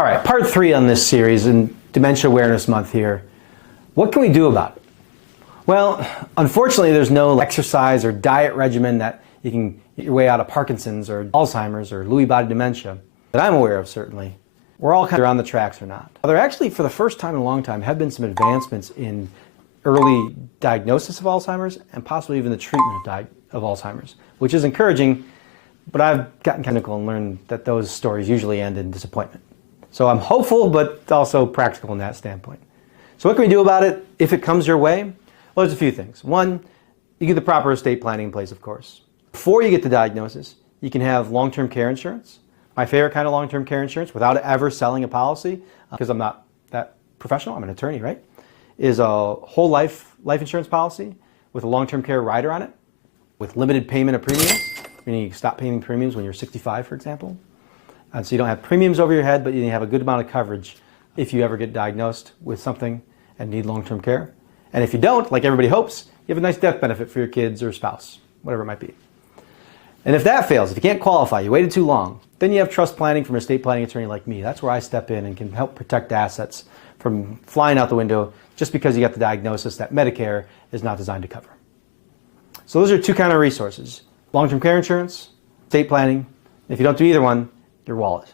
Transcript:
All right, part 3 on this series in Dementia Awareness Month here. What can we do about it? Well, unfortunately, there's no exercise or diet regimen that you can get your way out of Parkinson's or Alzheimer's or Lewy body dementia that I'm aware of, certainly. We're all kind of on the tracks or not. There actually, for the first time in a long time, have been some advancements in early diagnosis of Alzheimer's and possibly even the treatment of Alzheimer's, which is encouraging, but I've gotten cynical and learned that those stories usually end in disappointment. So I'm hopeful, but also practical in that standpoint. So what can we do about it if it comes your way? Well, there's a few things. One, you get the proper estate planning in place, of course. Before you get the diagnosis, you can have long-term care insurance. My favorite kind of long-term care insurance, without ever selling a policy, because I'm not that professional, I'm an attorney, right? Is a whole life insurance policy with a long-term care rider on it, with limited payment of premiums, meaning you stop paying premiums when you're 65, for example. And so you don't have premiums over your head, but you have a good amount of coverage if you ever get diagnosed with something and need long-term care. And if you don't, like everybody hopes, you have a nice death benefit for your kids or spouse, whatever it might be. And if that fails, if you can't qualify, you waited too long, then you have trust planning from an estate planning attorney like me. That's where I step in and can help protect assets from flying out the window just because you got the diagnosis that Medicare is not designed to cover. So those are two kind of resources: long-term care insurance, estate planning. If you don't do either one, your wallet.